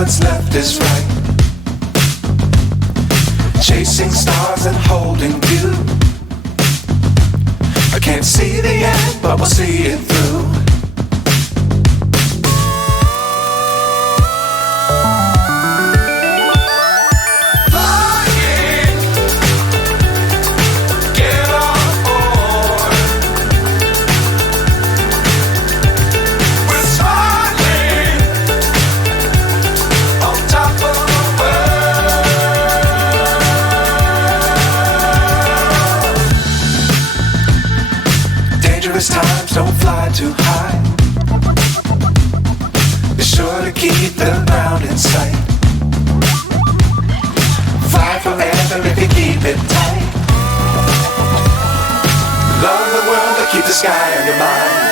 what's left is right. Chasing stars and holding you. I can't see the end, but we'll see it through. Times don't fly too high. Be sure to keep the ground in sight. Fly forever if you keep it tight. Love the world but keep the sky on your mind.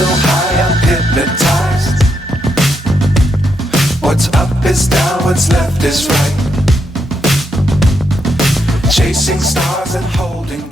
So high I'm hypnotized. What's up is down, what's left is right. Chasing stars and holding